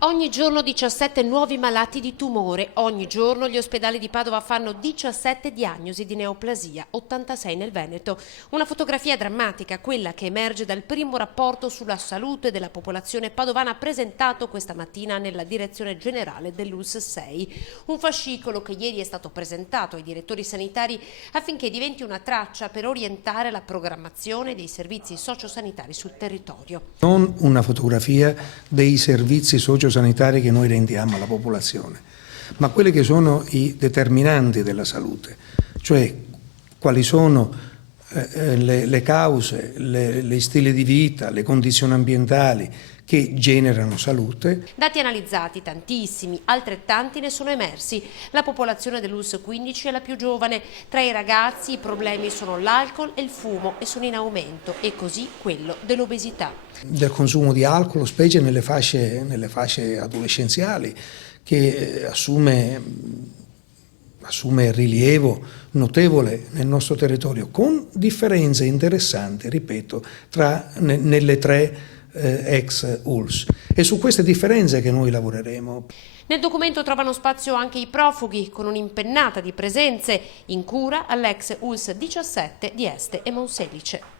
Ogni giorno 17 nuovi malati di tumore, ogni giorno gli ospedali di Padova fanno 17 diagnosi di neoplasia, 86 nel Veneto. Una fotografia drammatica, quella che emerge dal primo rapporto sulla salute della popolazione padovana presentato questa mattina nella direzione generale dell'ULSS 6. Un fascicolo che ieri è stato presentato ai direttori sanitari affinché diventi una traccia per orientare la programmazione dei servizi sociosanitari sul territorio. Non una fotografia dei servizi sociosanitari che noi rendiamo alla popolazione, ma quelli che sono i determinanti della salute, cioè quali sono le cause, gli stili di vita, le condizioni ambientali che generano salute. Dati analizzati, tantissimi, altrettanti ne sono emersi. La popolazione dell'ULSS 15 è la più giovane. Tra i ragazzi i problemi sono l'alcol e il fumo e sono in aumento, e così quello dell'obesità. Del consumo di alcol, specie nelle fasce adolescenziali, che assume rilievo notevole nel nostro territorio, con differenze interessanti, ripeto, nelle tre ex ULSS. È su queste differenze che noi lavoreremo. Nel documento trovano spazio anche i profughi, con un'impennata di presenze in cura all'ex ULSS 17 di Este e Monselice.